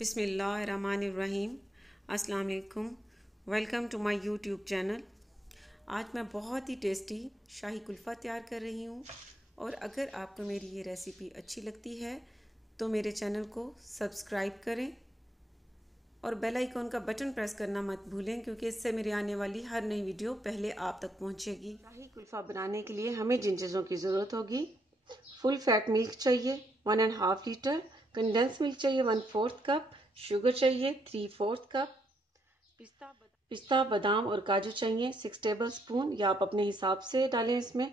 बिस्मिल्लाहिर्रहमानिर्रहीम। अस्सलाम वालेकुम। Welcome to my YouTube channel. आज मैं बहुत ही टेस्टी शाही कुल्फ़ा तैयार कर रही हूँ और अगर आपको मेरी ये रेसिपी अच्छी लगती है तो मेरे चैनल को सब्सक्राइब करें और बेल आइकॉन का बटन प्रेस करना मत भूलें, क्योंकि इससे मेरी आने वाली हर नई वीडियो पहले आप तक पहुँचेगी। शाही कुल्फ़ा बनाने के लिए हमें जिन चीज़ों की ज़रूरत होगी: फुल फैट मिल्क चाहिए 1.5 लीटर, कंडेंस मिल्क चाहिए 1/4 कप, शुगर चाहिए 3/4 कप, पिस्ता बादाम और काजू चाहिए 6 टेबल स्पून या आप अपने हिसाब से डालें। इसमें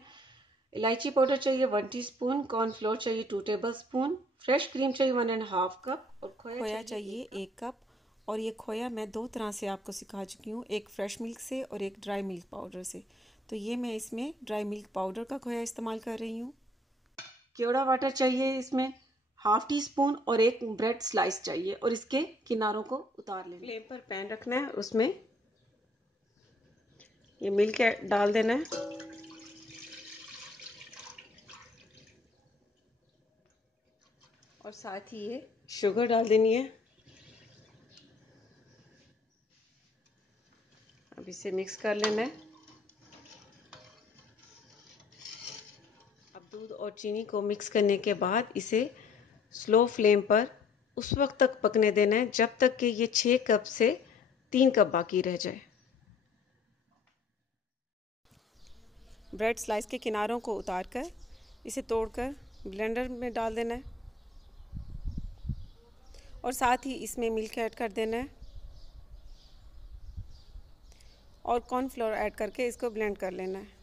इलायची पाउडर चाहिए 1 टीस्पून, कॉर्नफ्लोर चाहिए 2 टेबल स्पून, फ्रेश क्रीम चाहिए 1.5 कप और खोया चाहिए 1 कप। और ये खोया मैं दो तरह से आपको सिखा चुकी हूँ, एक फ्रेश मिल्क से और एक ड्राई मिल्क पाउडर से। तो ये मैं इसमें ड्राई मिल्क पाउडर का खोया इस्तेमाल कर रही हूँ। केवड़ा वाटर चाहिए इसमें 1/2 टीस्पून और एक ब्रेड स्लाइस चाहिए और इसके किनारों को उतार लेना। फ्लेम पर पैन रखना है, उसमें ये मिल्क डाल देना है और साथ ही ये शुगर डाल देनी है। अब इसे मिक्स कर लेना है। अब दूध और चीनी को मिक्स करने के बाद इसे स्लो फ्लेम पर उस वक्त तक पकने देना है जब तक कि ये 6 कप से 3 कप बाकी रह जाए। ब्रेड स्लाइस के किनारों को उतारकर इसे तोड़कर ब्लेंडर में डाल देना है और साथ ही इसमें मिल्क ऐड कर देना है और कॉर्नफ्लोर ऐड करके इसको ब्लेंड कर लेना है।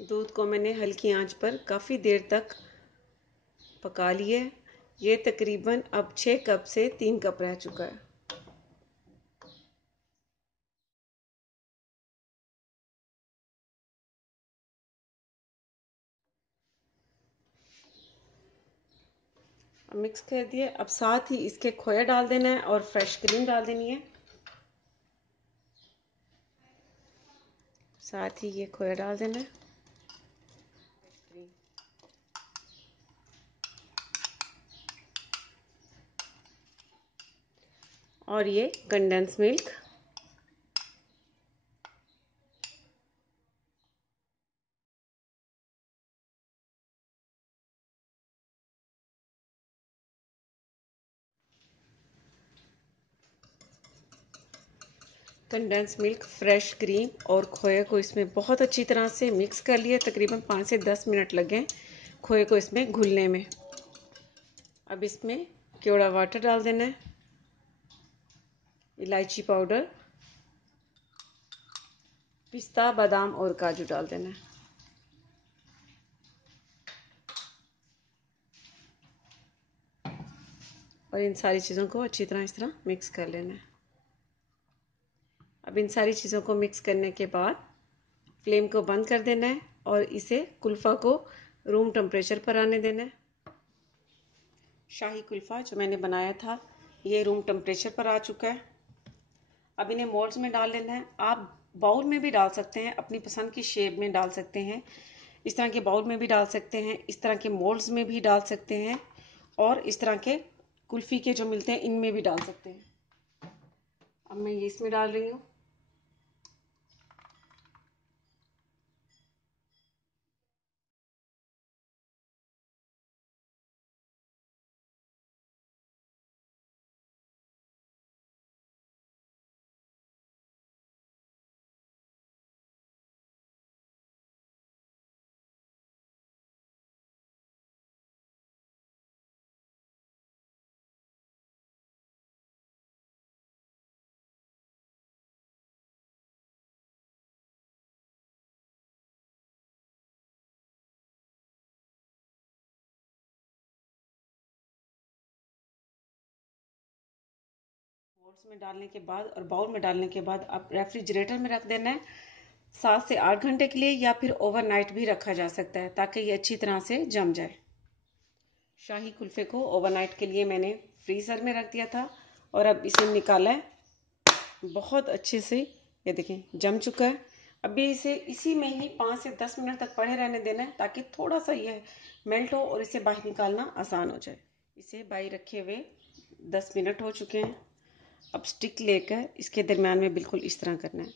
दूध को मैंने हल्की आंच पर काफ़ी देर तक पका लिया है। ये तकरीबन अब 6 कप से 3 कप रह चुका है। अब मिक्स कर दिए। अब साथ ही इसके खोया डाल देना है और फ्रेश क्रीम डाल देनी है। साथ ही ये खोया डाल देना है और ये condense milk. Condense milk, fresh cream और खोए को इसमें बहुत अच्छी तरह से मिक्स कर लिया। तकरीबन 5 से 10 मिनट लगे खोए को इसमें घुलने में। अब इसमें केवड़ा वाटर डाल देना है, इलायची पाउडर, पिस्ता बादाम और काजू डाल देना है और इन सारी चीज़ों को अच्छी तरह इस तरह मिक्स कर लेना है। अब इन सारी चीज़ों को मिक्स करने के बाद फ्लेम को बंद कर देना है और इसे कुल्फ़ा को रूम टेम्परेचर पर आने देना है। शाही कुल्फ़ा जो मैंने बनाया था ये रूम टेम्परेचर पर आ चुका है। अब इन्हें मोल्ड्स में डाल लेना है। आप बाउल में भी डाल सकते हैं, अपनी पसंद की शेप में डाल सकते हैं। इस तरह के बाउल में भी डाल सकते हैं, इस तरह के मोल्ड्स में भी डाल सकते हैं और इस तरह के कुल्फ़ी के जो मिलते हैं इनमें भी डाल सकते हैं। अब मैं ये इसमें डाल रही हूँ। मोल्ड्स में डालने के बाद और बाउल में डालने के बाद आप रेफ्रिजरेटर में रख देना है 7 से 8 घंटे के लिए, या फिर ओवरनाइट भी रखा जा सकता है ताकि ये अच्छी तरह से जम जाए। शाही कुल्फ़े को ओवरनाइट के लिए मैंने फ्रीज़र में रख दिया था और अब इसे निकाला है। बहुत अच्छे से ये देखें जम चुका है। अभी इसे इसी में ही 5 से 10 मिनट तक पड़े रहने देना है ताकि थोड़ा सा यह मेल्ट हो और इसे बाहर निकालना आसान हो जाए। इसे बाहर रखे हुए 10 मिनट हो चुके हैं। अब स्टिक लेकर इसके दरम्यान में बिल्कुल इस तरह करना है।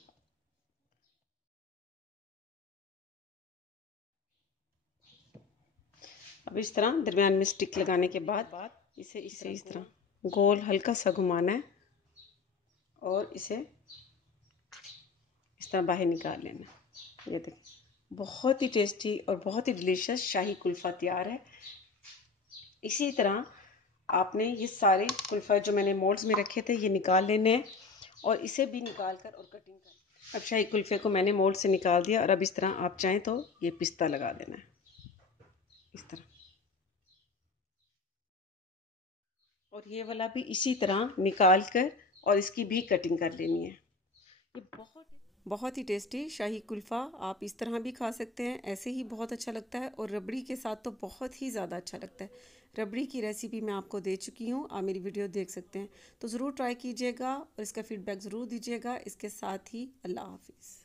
अब इस तरह दरम्यान में स्टिक लगाने के बाद इसे इस तरह गोल हल्का सा घुमाना है और इसे इस तरह बाहर निकाल लेना है। ये देखिए बहुत ही टेस्टी और बहुत ही डिलीशियस शाही कुल्फ़ा तैयार है। इसी तरह आपने ये सारे कुल्फ़ा जो मैंने मोल्ड्स में रखे थे ये निकाल लेने हैं और इसे भी निकाल कर और कटिंग कर। अब शाही कुल्फ़े को मैंने मोल्ड से निकाल दिया और अब इस तरह आप चाहें तो ये पिस्ता लगा देना है इस तरह, और ये वाला भी इसी तरह निकाल कर और इसकी भी कटिंग कर लेनी है। ये बहुत ही टेस्टी शाही कुल्फ़ा आप इस तरह भी खा सकते हैं, ऐसे ही बहुत अच्छा लगता है और रबड़ी के साथ तो बहुत ही ज़्यादा अच्छा लगता है। रबड़ी की रेसिपी मैं आपको दे चुकी हूँ, आप मेरी वीडियो देख सकते हैं। तो ज़रूर ट्राई कीजिएगा और इसका फ़ीडबैक ज़रूर दीजिएगा। इसके साथ ही अल्लाह हाफिज़।